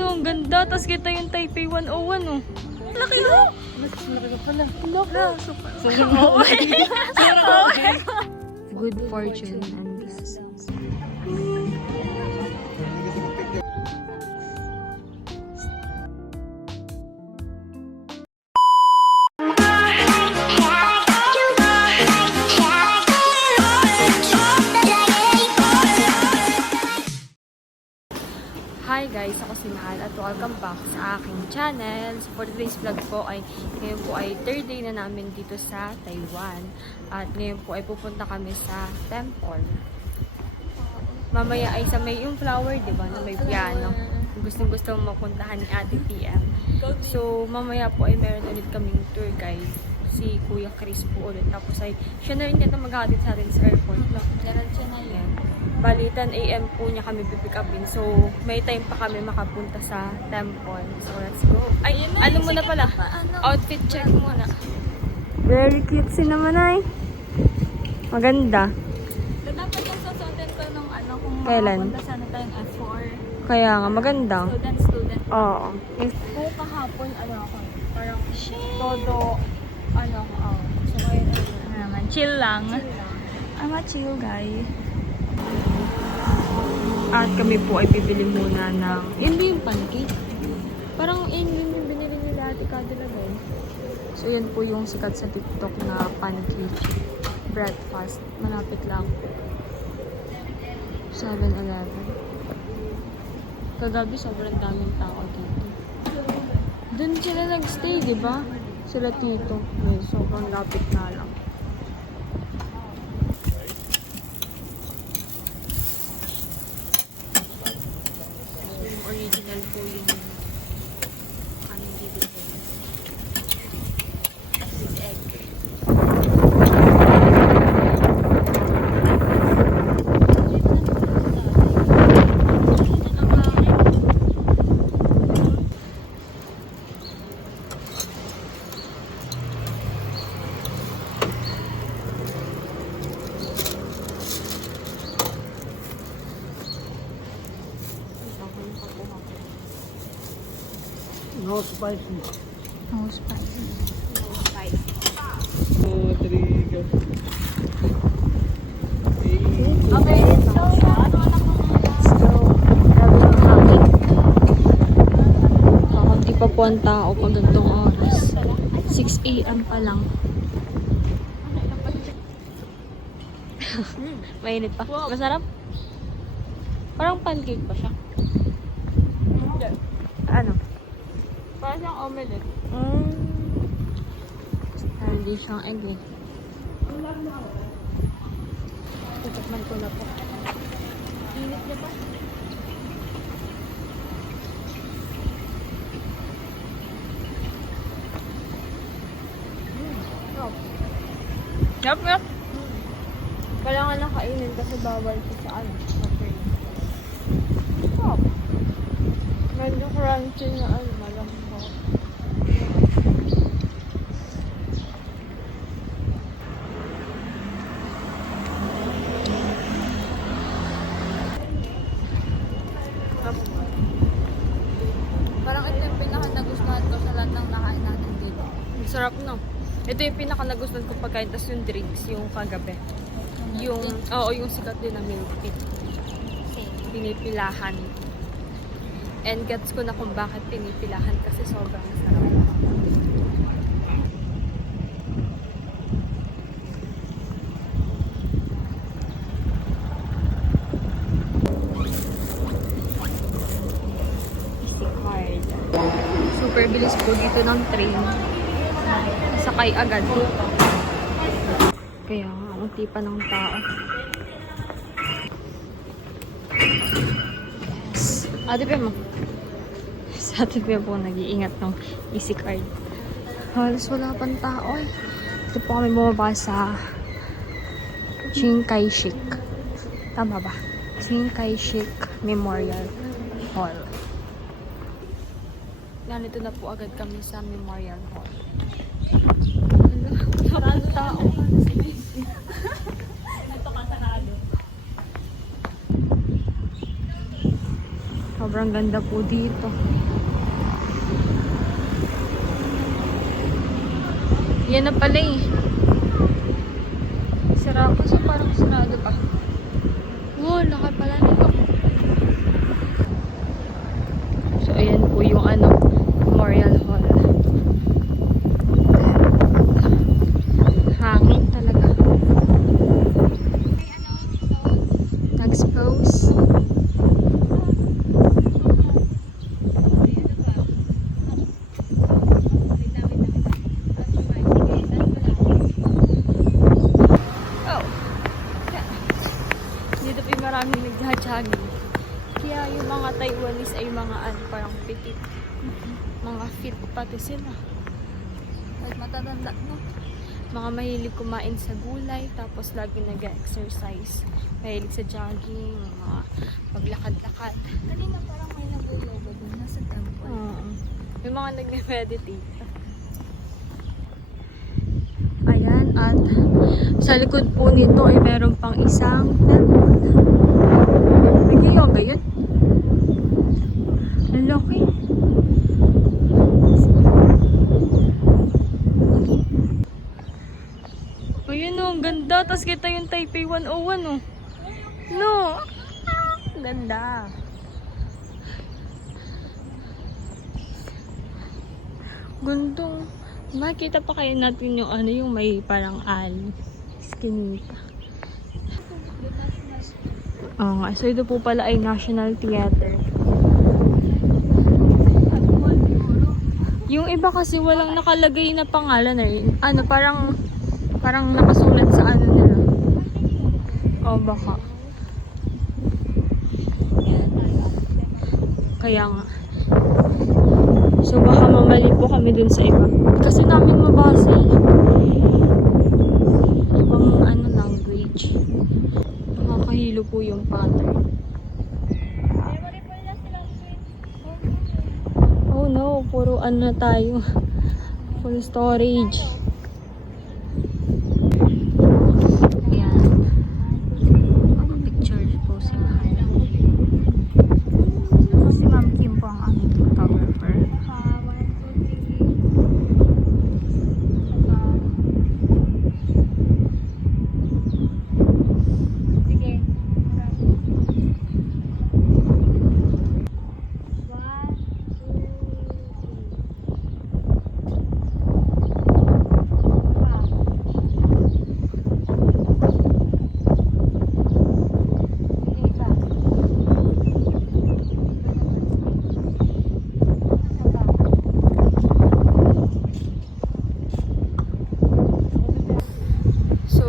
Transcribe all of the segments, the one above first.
No, ang ganda. Tapos kita yung Taipei 101, oh. Laki mo! Mas malaki ka pala. Laki! Good fortune and blessings. Hi guys, ako si Mahal at welcome back sa aking channel. So for today's vlog po ay ngayon po ay third day na namin dito sa Taiwan. At ngayon po ay pupunta kami sa temple. Mamaya ay sa may yung flower, di ba, na may piano. Gustong-gusto mapuntahan ni Ate PM. So mamaya po ay meron ulit kaming tour guide. Si Kuya Chris po ulit. Tapos ay siya na rin dito maghahatid sa atin sa airport. Diretso na yan. Bali, 10 AM po niya kami pipick upin. So, may time pa kami makapunta sa temple. So, let's go. Ay, ano muna pala? Outfit check muna. Very cute si naman ay. Maganda. So, dapat yung susutin ko nung ano kung Kailan? makapunta sana tayong F4. Kaya nga, maganda. Student. Oo. Kung kahapon, ano ako, parang todo, ano ako, so ngayon, ano naman, chill lang. I'm a chill guy. At kami po ay bibili muna ng... Yun ba yung pancake? Parang yun yung binili nila Ate Kadilagay. So, yan po yung sikat sa TikTok na pancake breakfast. Malapit lang po. 7-Eleven. Kagabi, sobrang daming tao dito. Doon sila nagstay, di ba? Sila tito. May sobrang lapit na lang. Original po yung aming bibigyan. With egg. No spicy. No spicy. No spice. 2, 3, go. Okay, let's go. Let's go. Grabe ng hangin. Kakunti pa po ang tao pag gantong oras. 6 AM pa lang. Mainit pa. Masarap? Parang pancake pa siya. Ano? Parang siyang omelette. Hindi siyang egg eh. Tutukman ko na po. Init niya pa. Yup, yup. Kailangan nakainin kasi bawal ko sa ano. Okay. Stop. Medyo crunchy na ano, malambot. Parang ito yung pinaka-nagustuhan ko sa lahat ng nakain natin dito. Masarap no. Ito yung pinaka-nagustuhan ko pagkain, tas yung drinks, yung kagabi. Yung, oo, yung sikat din na milk tea. Pinipilahan. And gets ko na kung bakit pinipilahan kasi sobrang sarap. Easy card. Super bilis po dito ng train. Sakay agad. Kaya nga, unti pa ng tao. Ate Pe mo. Sa Ate Pe po nag-iingat ng easy card. Halos wala pang tao eh. Ito po kami bumaba sa Chiang Kai-shek. Tama ba? Chiang Kai-shek Memorial Hall. Ganito na po agad kami sa Memorial Hall. Maraming tao. Ito ka sarado. Sobrang ganda po dito. Yan na pala eh. Sarap kasi parang sarado pa. Oh, laki pala nito. So, ayan po yung Memorial Hall. Hangin talaga. Expose. Oh. Dito po yung maraming nagja-jogging. Kaya yung mga Taiwanese ay mga parang petit. Mga fit pati sila. Like matatanda no? Mga mahilig kumain sa gulay, tapos lagi nag-exercise. Mahilig sa jogging, mga paglakad-lakad. Kanina parang may nag-yoga dun nasa temple. Yung mga nag-meditate. Ayan, at sa likod po nito ay meron pang isang temple. Nag-yoga yun. Ang laki. Ayun o, ang ganda. Tapos kita yung Taipei 101 o. No. Ganda. Gandong. Makikita pa kayo natin yung yung may parang skinita. Oo nga. So ito po pala ay National Theater. Yung iba kasi walang nakalagay na pangalan eh. Parang nakasulat sa nila. O baka. Kaya nga. So baka mamali po kami dun sa iba. Kasi namin mabasa eh. Ang language. Nakakahilo po yung pattern. Oh no, puro tayo. Full storage. Ayan. Picture po sila. Si Ma'am Kim po ang aming photographer. Sige.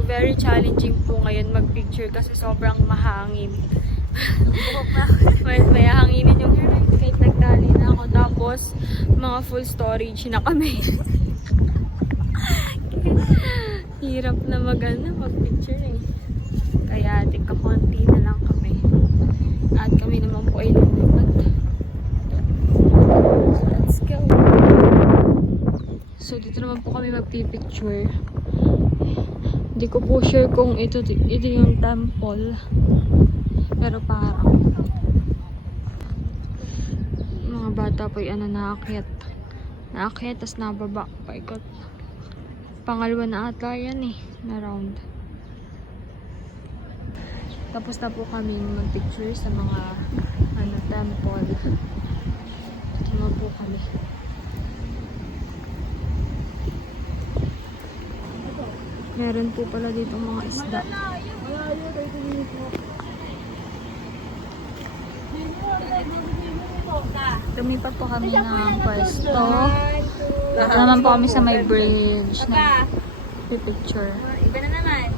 Very challenging po ngayon mag-picture kasi sobrang mahangin. may hanginin yung kahit nagtali na ako. Tapos, mga full storage na kami. Hirap na mag-picture eh. Kaya, tika-konti na lang kami. At kami naman po ay nalipat. So, let's go. So, dito naman po kami mag-picture. Hindi ko po sure kung ito yung temple. Pero parang mga bata po yung naakyat. Naakyat, tas nababa. Paikot. Pangalawa na ata yan eh. Na round. Tapos na po kami mag-picture sa mga temple. Ito na po kami. Meron po pala dito mga isda. Lumipat po kami ng pwesto. Ito naman po kami sa may bridge na picture. Iba na naman.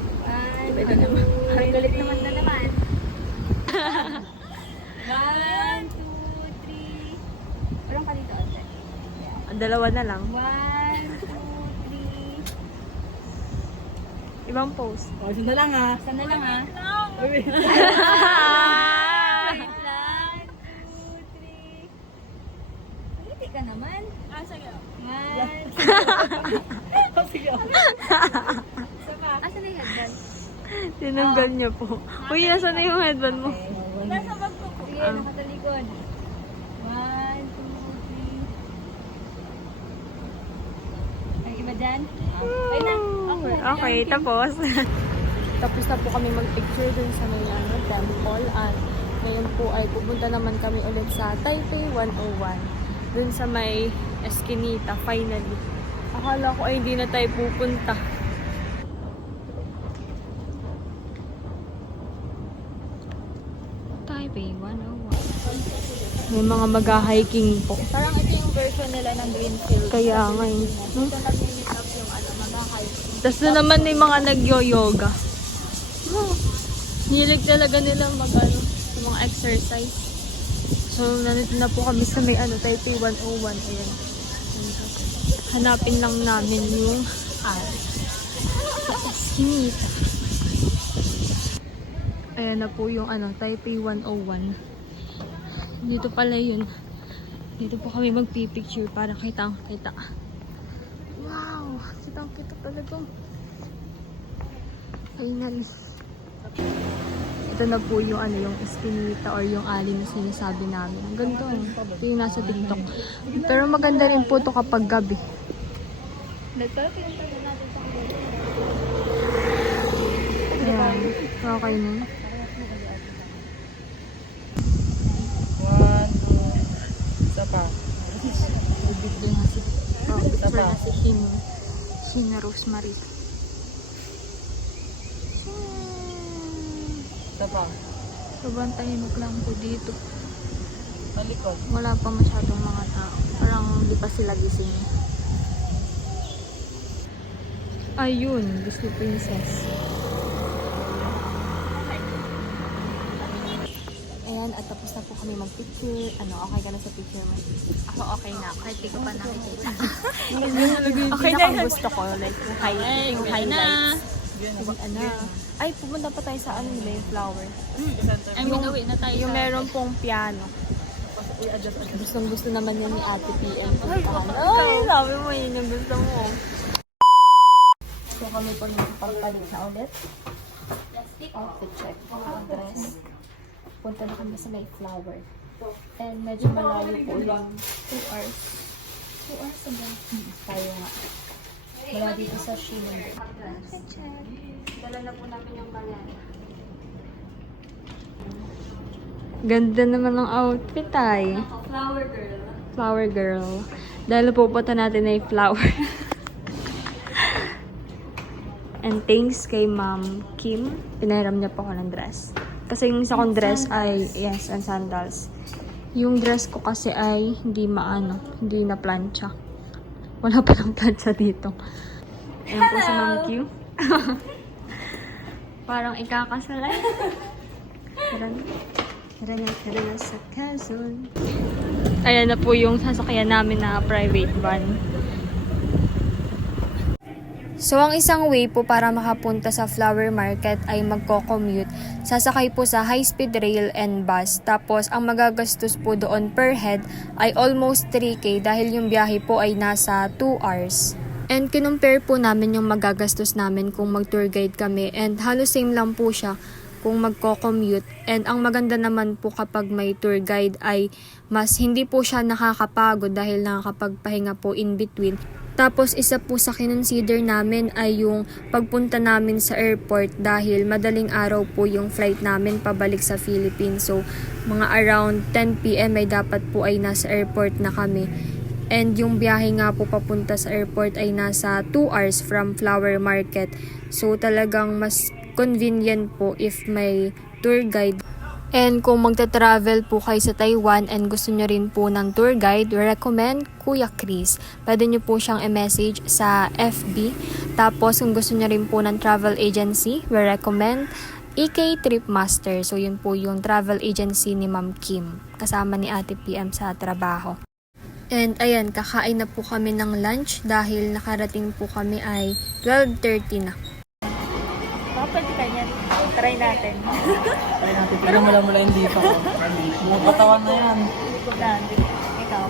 Iba na naman. Parang galit naman na naman. 1, 2, 3. Parang pa dito. Dalawa na lang. 1, 2, 3. Ibang post. Oh, isa na lang ah. Sana lang ah. Wait. 1, 2, 3. Hindi ka naman. Sige. 1, 2, 3. Sige. Asa na yung headband? Tinanggal niya po. Uy, nasa na yung headband mo? Nasa bag ko po. Sige, nakatalikod. 1, 2, 3. Ang iba dyan? Okay na. Okay, tapos. Tapos na po kami mag-picture dun sa may temple. At ngayon po ay pupunta naman kami ulit sa Taipei 101. Dun sa may Eskinita, finally. Akala ko ay hindi na tayo pupunta. Taipei 101. May mga mag-hiking po. Parang ito yung version nila ng Greenfield. Kaya ngayon. Dito nag-meet up yung mag-hiking. Tapos na naman may mga nag-yoga. Nilig talaga nilang yung mga exercise. So, nandito na po kami sa may Taipei 101. Ayan. Hanapin lang namin yung Eskinita. Ayan na po yung Taipei 101. Dito pala yun. Dito po kami magpipicture para kitang-kita. Wow! Kitang-kita talagang. Finally. Ito na po yung yung Eskinita or yung alley na sinasabi namin. Ang ganda. Ito yung nasa TikTok. Pero maganda rin po ito kapag gabi. Ayan. Okay na. 1, 2, isa pa. Bibig doon na si Isa pa. Sheena Rosemary. Isa pa. Sobrang tahimik lang po dito. Talikod. Wala pa masyadong mga tao. Parang hindi pa sila gising. Ayun, Disney Princess. Ayan, at tapos na po kami mag-picture. Okay ka na sa picture mo? Ako okay na. Kahit di ko pa nakikita. Okay na yung gusto ko. Like, yung Okay highlights. na. Ay, pupunta pa tayo sa yung flower. I mean, uwi na tayo Yung sa... meron pong piano. Gustong gusto naman yan ni Ate PM. Ay, sabi mo yun yung gusto mo. So kami po nagpapalit na ulit. Outfit check. Ang dress. Punta na kami sa may flower. And medyo malayo po yung 2 hours. 2 hours na tayo nga. Wala dito sa Shimon. Dala na po namin yung banana. Ganda naman ng outfit ay. Flower girl. Flower girl. Dahil pupunta natin ay flower. And thanks kay Ma'am Kim. Pinahiram niya po ako ng dress. Kasi yung isa kong dress ay, yes, and sandals. Yung dress ko kasi ay hindi hindi na plancha. Wala pa ng plancha dito. Ayan po si Ma'am Q. Parang ikakasalay. Tara na sa Quezon. Ayan na po yung sasakyan namin na private van. So, ang isang way po para makapunta sa flower market ay magko-commute. Sasakay po sa high-speed rail and bus. Tapos, ang magagastos po doon per head ay almost 3K dahil yung biyahe po ay nasa 2 hours. And kinumpare po namin yung magagastos namin kung mag-tour guide kami. And halos same lang po siya kung magko-commute. And ang maganda naman po kapag may tour guide ay mas hindi po siya nakakapagod dahil nakakapagpahinga po in between. Tapos isa po sa kinonsider namin ay yung pagpunta namin sa airport dahil madaling araw po yung flight namin pabalik sa Philippines. So mga around 10 PM ay dapat po ay nasa airport na kami. And yung biyahe nga po papunta sa airport ay nasa 2 hours from Flower Market. So talagang mas convenient po if may tour guide. And kung magta-travel po kayo sa Taiwan and gusto nyo rin po ng tour guide, we recommend Kuya Chris. Pwede nyo po siyang i-message sa FB. Tapos kung gusto nyo rin po ng travel agency, we recommend EK Tripmaster. So yun po yung travel agency ni Ma'am Kim. Kasama ni Ate PM sa trabaho. And ayan, kakain na po kami ng lunch dahil nakarating po kami ay 12:30 na. Pwede ka niyan. Try natin. Try natin. Pero mula yung dito. Mga katawan na yan. Ikaw.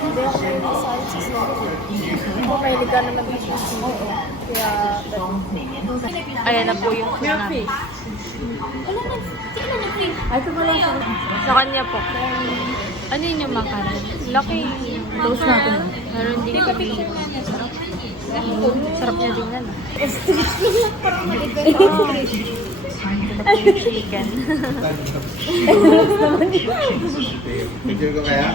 Hindi ako may massage sa ako may liga naman dito. Kaya, ayan na po yung namin. Tingnan niyo, free. Ay, ito pala sa kanya po. Ano yun yung makaran? Laki. Toast natin. Meron din kami. Sarap. Sarap niya din yan. Chicken. Picture ko kaya?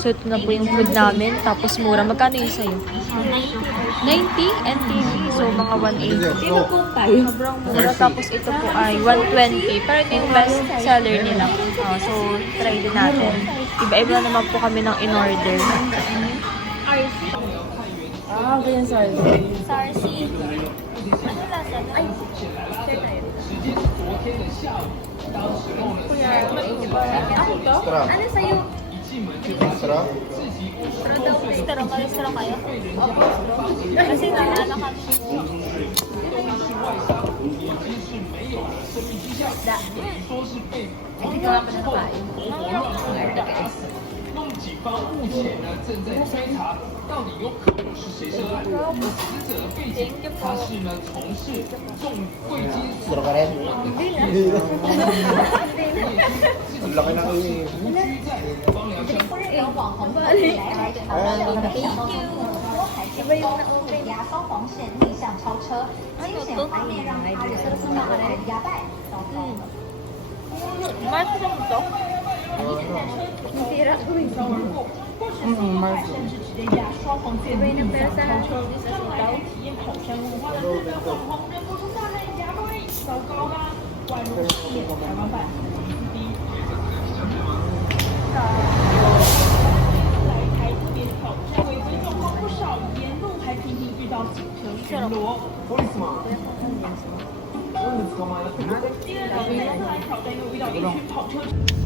So, ito na po yung food namin. Tapos mura. Magkano yung sa'yo? 90 NTV. So, mga 180. Sobrang mura. Tapos ito po ay 120. Pero ito yung best seller nila. So, try din natin. Iba-iba na naman po kami ng in-order. Ah, ganyan sorry. Sarsi. Ano lasa? Ay, stir tayo. Kuya, ako to? Sarap. Ano sa'yo? Sarap? Pero daw, restaurant ka, restaurant kayo? Opo. Kasi naalala kami. Da. Hindi ka nga pa nakain. Marta guys. Sarap ka rin? Ang laki ng uwi. Marta mo to? Marco. Sabay na pera sa sitaw.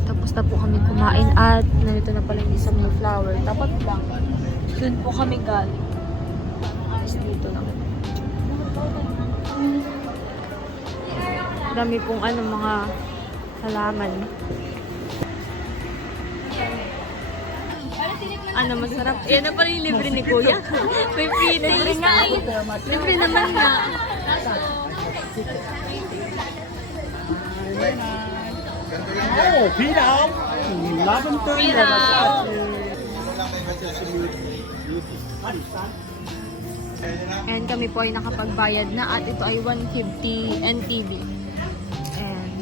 Tapos na po kami kumain at narito na pala yung isang flower. Tapat lang. Doon po kami galing. Tapos dito lang. Dami pong mga halaman. Ano masarap? Yan na pala yung libre ni Kuya. May free libre nga eh. Libre naman nga. Oh, Pinam! Lavender. Pinam! And kami po ay nakapagbayad na at ito ay 150 NTV. And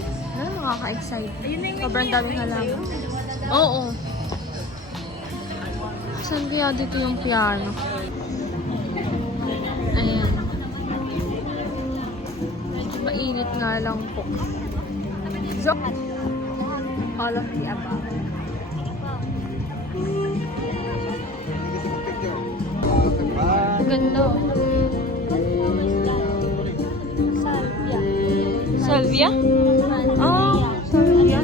nakaka-excite. Sobrang daming halaman. Oo. Saan kaya dito yung piano? Ayan. Medyo mainit nga lang po. So, all of the above. Ang ganda. Salvia? Oh, salvia.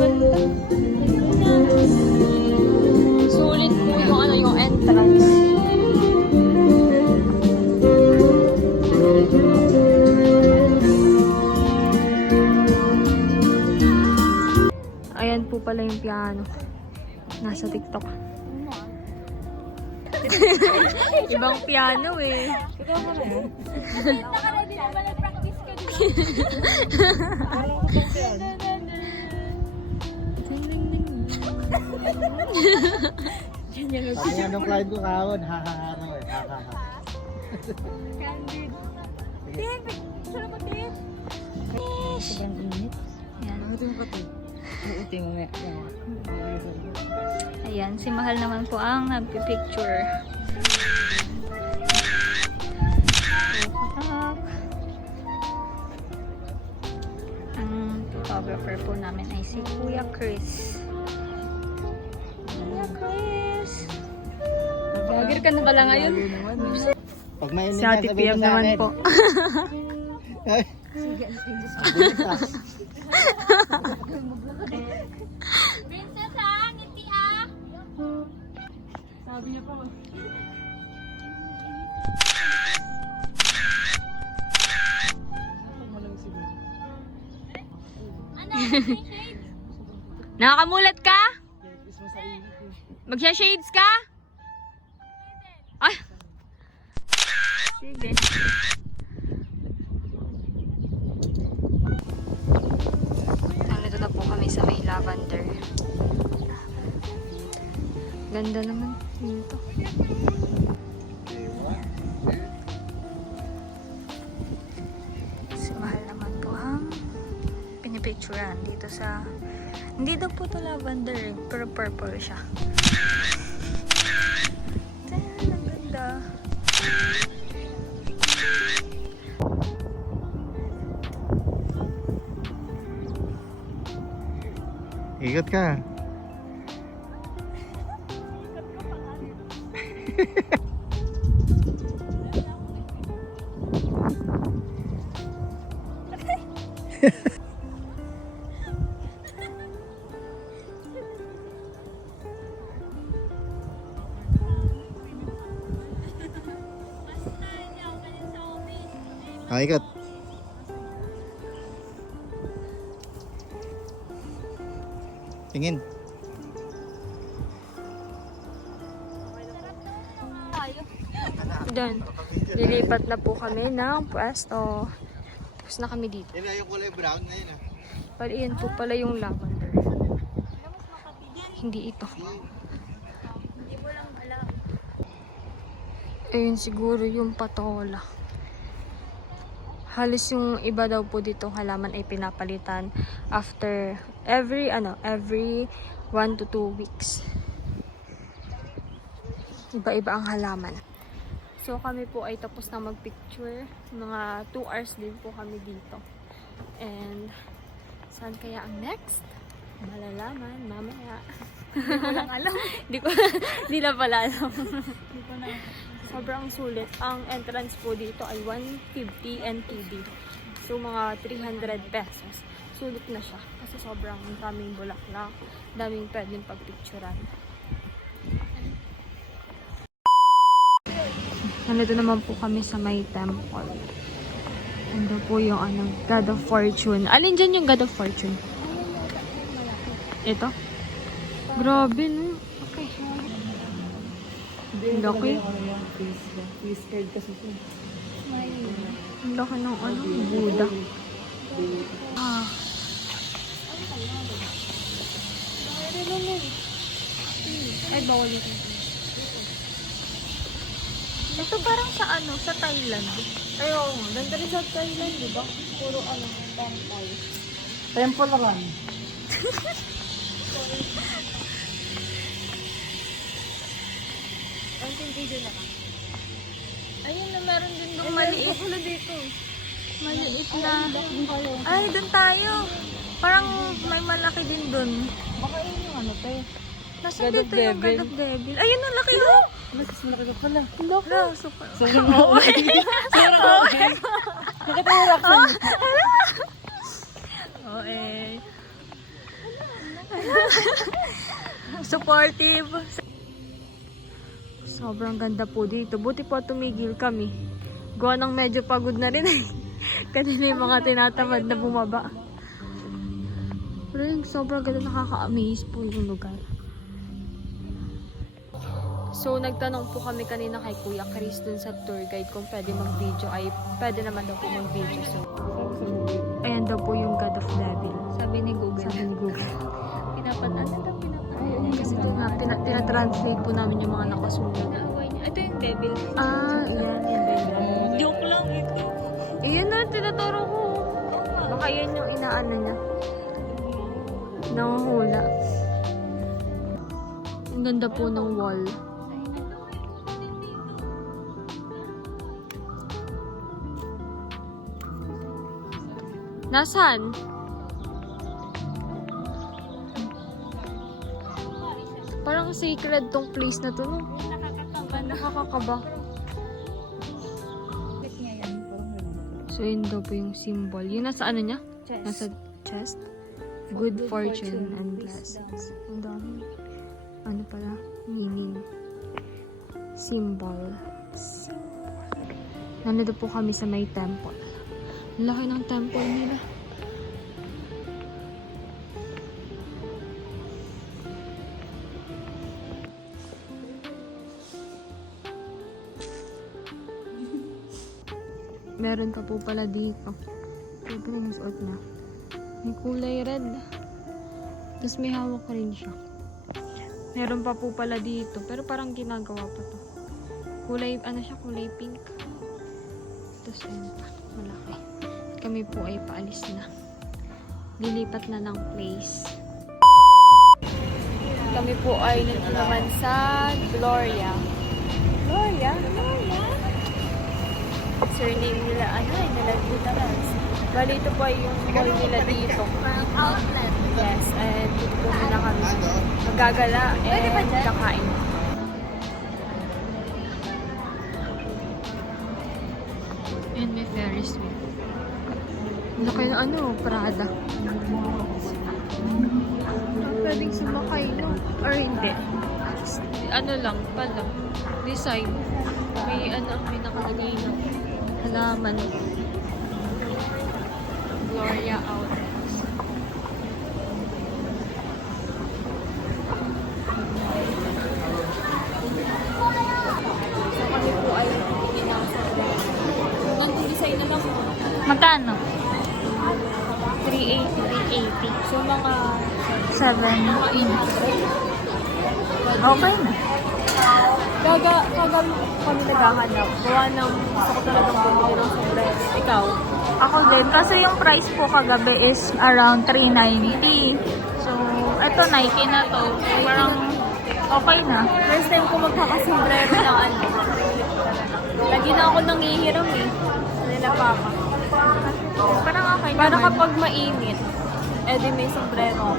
Ganda. Sulit po yung entrance. Ayan po pala yung piano. Nasa TikTok. Ibang piano eh. Nakaready naman nag-practice ka din. Sabi nga nung client ko kahapon, ha-ha-ha eh, ha-ha-ha. Candid. Tin, picture mo, Tin. Sobrang init. Ayan. Ito yung kape. Ito yung mga. Ayan, si Mahal naman po ang nagpipicture. Ang photographer po namin ay si Kuya Chris. Kuya Chris! Vlogger ka na pala ngayon. Pag may Si Ate PM naman po. Princess ah, ngiti ah. Sabi niya pa. Ano? Shades? Nakakamulat ka? Magsha-shades ka? Ay! Sige. lavender. Ganda naman dito. So, mahal naman po ang pinipicturean dito sa... Hindi daw po ito lavender eh, pero purple siya. Tan, ang ganda. Ikot ka. Ikot. Tingin. Doon. Lilipat na po kami ng pwesto. Tapos na kami dito. Yan na yung kulay brown na yun ah. Pero yun po pala yung lavender. Hindi ito. Ayun siguro yung patola. Halos yung iba daw po dito halaman ay pinapalitan after every 1 to 2 weeks. Iba-iba ang halaman. So kami po ay tapos na magpicture. Mga 2 hours din po kami dito. And saan kaya ang next? Malalaman mamaya. Hindi ko lang alam. Hindi na pala alam. Hindi ko na. Sobrang sulit. Ang entrance po dito ay 150 NTD. So mga 300 pesos. Sulit na siya. Kasi sobrang daming bulaklak. Daming pwedeng pagpicturan. Nandito naman po kami sa may temple. Ando po yung God of Fortune. Alin dyan yung God of Fortune? Ito? Grabe, no? Okay. Ang laki. Face card kasi ito. Ang laki ng Buddha. Ay, bawal ito. Ito parang sa Thailand. Ay, oo. Ganda rin sa Thailand, di ba? Puro temple. Temple run. Ang video na lang. Ayun na, meron din doon maliit. Dito. Maliit na. Ay, doon tayo. Parang may malaki din doon. Baka yun yung Nasa God of dito yung God Devil. of Devil. Ayun, ang laki oh! Mas malaki ka pala. Hello, super. Sobrang okay. Sobrang okay. Nakita mo Roxanne? Oo eh. Supportive. Sobrang ganda po dito. Buti po tumigil kami. Gawa ng medyo pagod na rin eh. Kanina yung mga tinatamad na bumaba. Pero yung sobrang ganda, nakaka-amaze po yung lugar. So, nagtanong po kami kanina kay Kuya Chris dun sa tour guide kung pwede mag-video. Ay, pwede naman daw po mag-video. So, ayan daw po yung God of Devil. Sabi ni Google. Kasi ito nga, tinatranslate po namin yung mga nakasulat. Ito yung devil. Ah, yan. Joke lang ito. Iyan na, tinaturo ko. Baka yan yung inaano niya. Nanguhula. Ang ganda po ng wall. Nasaan? Parang sacred tong place na to, no? Nakakakaba. So, yun daw po yung symbol. Yun nasa ano niya? Chest. Nasa chest. Good fortune and blessings. Ang dami. Ano pala? Meaning. Symbol. Nandito po kami sa may temple. Ang laki ng temple nila. Meron pa po pala dito. Ito yung suot na. May kulay red. Tapos may hawak rin siya. Meron pa po pala dito. Pero parang ginagawa pa to. Kulay, ano siya? Kulay pink. Tapos ayun pa. Malaki. Kami po ay paalis na. Lilipat na ng place. Kami po ay nandito naman sa Gloria. Gloria? Gloria? Surname nila, ano ay nalagita na. Bali, ito po ay yung mall nila dito. Outlet. Yes, and dito po muna kami. Magagala and kakain. And may Ferris wheel. Laki na ano, Prada. Pwedeng sumakay, no? Or hindi. Ano lang, pala. Design. May ano, may nakalagay na halaman. Gloria Outlets. So kami po ay inasa. Nang design na lang. Magkano? 380. So mga 7. Okay na. Kaga kami naghahanap. Gawa ng gusto ko talagang bumili ng sombrero. Ikaw? Ako din. Kasi yung price po kagabi is around 390. So, eto Nike na to. Parang okay na. First time ko magkakasombrero ng ano. Lagi na ako nangihiram eh. Nila papa. Parang okay Para naman. kapag mainit, edi may sombrero.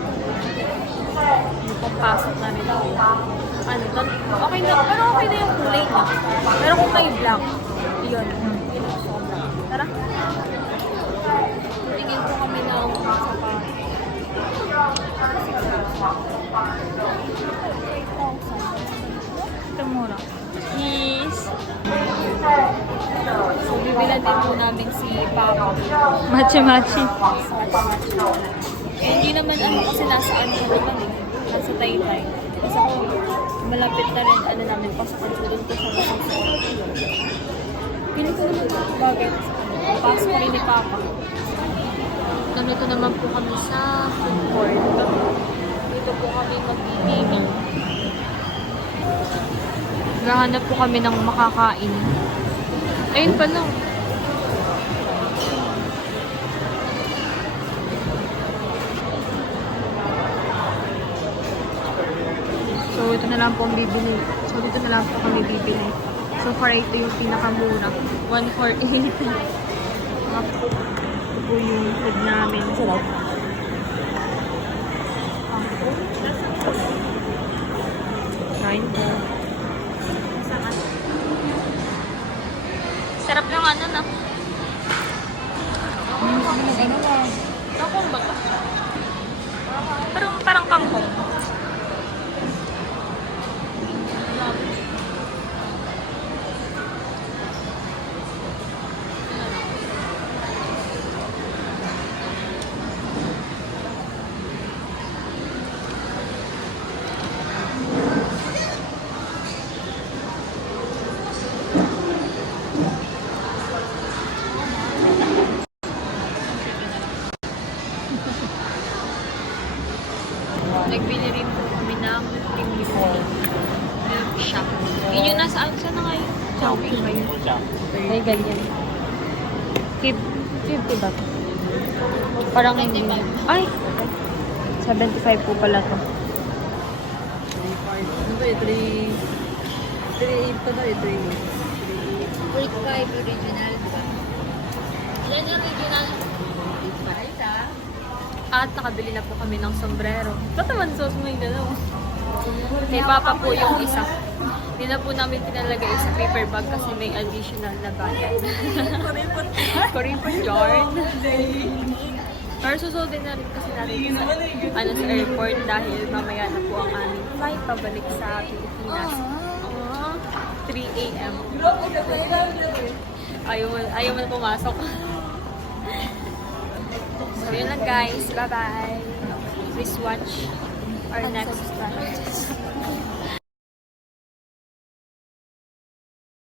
Yung pagpasok na rin ako. Ano, okay na, pero okay na yung kulay niya. Pero kung may black, yun. Yun ang sobra. Tara. Tingin ko kami ng sapatos. Ito mura. Is So, bibilan din po namin si Papa. machi-machi. Eh, hindi naman ano kasi nasa ano na naman eh. Nasa Taytay. Kasi ako, malapit na rin ano namin pasokan. So, doon ko siya masusuot. Pili ko naman bagay. Pasok rin ni Papa. Nandito naman po kami sa food court. Dito po kami mag-eating. Gahanap po kami ng makakain. Ayun pa lang. So, ito na lang po ang bibili. So, dito na lang po kami bibili. So far, ito yung pinakamura. 148. Ito po yung food namin. Sarap. Kain po. Sarap yung ano na. Kangkong ba ito? Parang kangkong. Nagbili rin po kami ng milk shop. Yun yung nasaan siya na ngayon? Chowking ngayon. Ay, ganyan. 50 ba ito? Parang hindi. Ay! 75 po pala to. 3.8 to daw, 3.8. Week 5 original. Yan yung original. At nakabili na po kami ng sombrero. Ba't naman sauce mo yung dalawa? Kay Papa po yung isa. Hindi na po namin pinalagay sa paper bag kasi may additional na bayad. Kuripot yarn. Pero susuldin na rin kasi natin sa, sa airport dahil mamaya na po ang aming flight pabalik sa Pilipinas. 3 a.m. Ayaw mo na pumasok. So yun lang guys. Bye-bye. Please watch our next vlog.